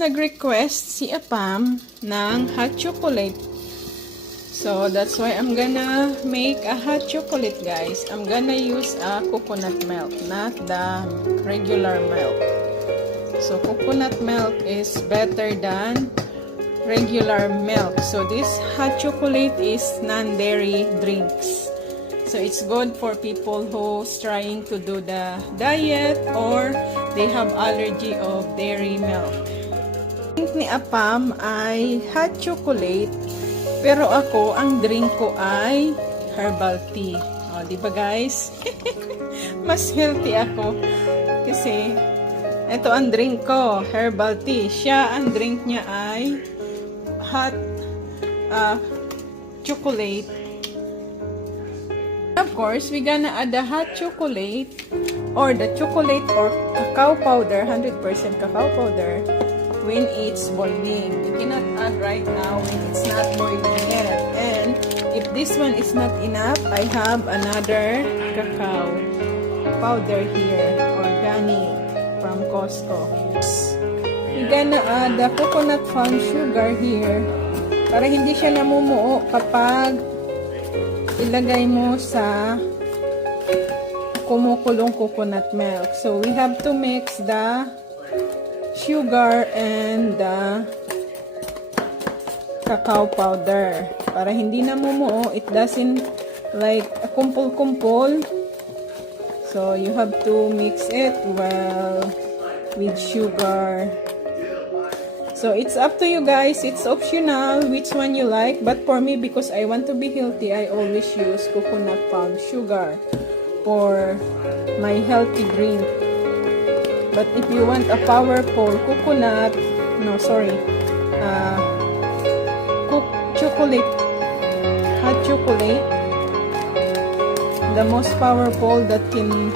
nag-request si Apam ng hot chocolate. So, that's why I'm gonna make a hot chocolate, guys. I'm gonna use a coconut milk, not the regular milk. So, coconut milk is better than regular milk. So, this hot chocolate is non-dairy drinks. So, it's good for people who's trying to do the diet or they have allergy of dairy milk. Drink ni Apam ay hot chocolate, pero ako, ang drink ko ay herbal tea. O, di ba guys? Mas healthy ako. Kasi, ito ang drink ko, herbal tea. Siya, ang drink niya ay hot chocolate. Of course, we're gonna add the hot chocolate or the chocolate or cacao powder, 100% cacao powder when it's boiling. You cannot add right now when it's not boiling yet. And if this one is not enough, I have another cacao powder here, organic from Costco. We're gonna add the coconut palm sugar here para hindi siya namumuo kapag ilagay mo sa kumukulong coconut milk. So, we have to mix the sugar and the cacao powder. Para hindi namumuo, it doesn't like kumpul-kumpul. So, you have to mix it well with sugar. So, it's up to you guys. It's optional which one you like. But for me, because I want to be healthy, I always use coconut palm sugar for my healthy drink. But if you want a powerful chocolate, hot chocolate, the most powerful that can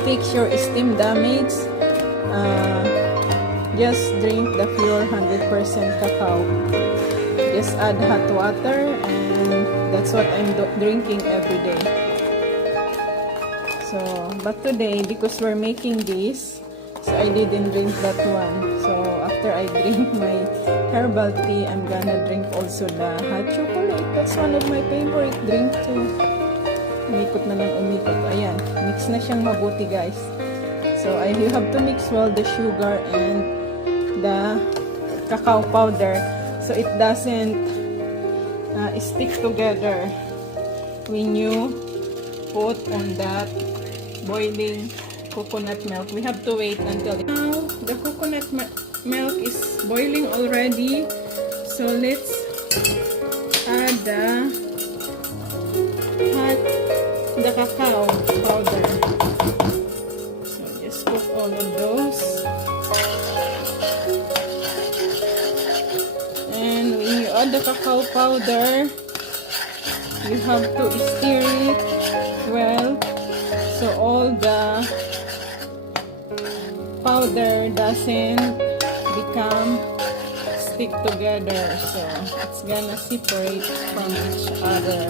fix your skin damage, just drink the pure 100% cacao. Just add hot water, and that's what I'm drinking every day. So, but today, because we're making this, so I didn't drink that one. So, after I drink my herbal tea, I'm gonna drink also the hot chocolate. That's one of my favorite drink too. Umikot na lang umikot. Ayan, mix na siyang mabuti, guys. So, you have to mix well the sugar and the cacao powder so it doesn't stick together when you put on that boiling coconut milk. We have to wait until now the coconut milk is boiling already. So let's add the cacao powder. So just put all of those. And when you add the cacao powder, you have to stir it well so all the powder doesn't become stick together. So it's gonna separate from each other.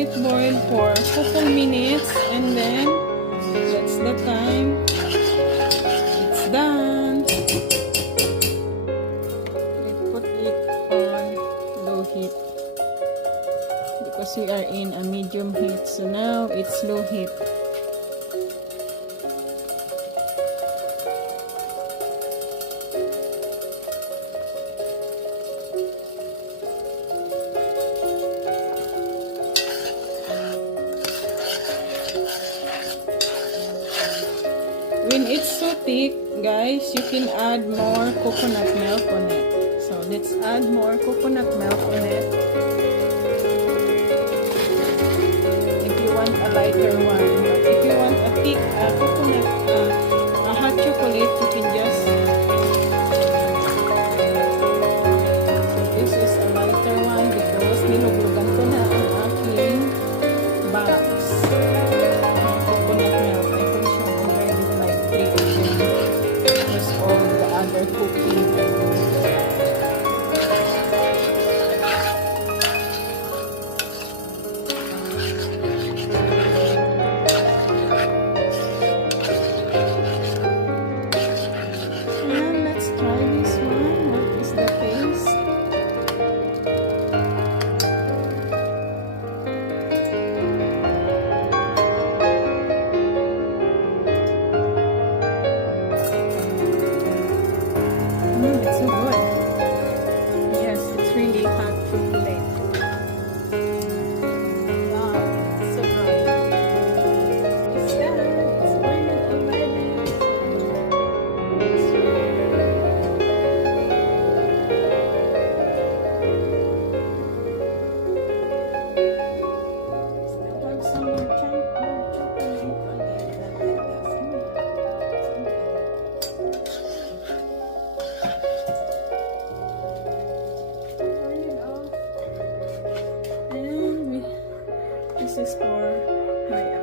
It boil for a couple minutes, and then that's the time it's done. We put it on low heat because we are in a medium heat, so now it's low heat. When it's so thick, guys, you can add more coconut milk on it. So let's add more coconut milk on it. If you want a lighter one, but if you want a thick coconut, a hot chocolate, this is for my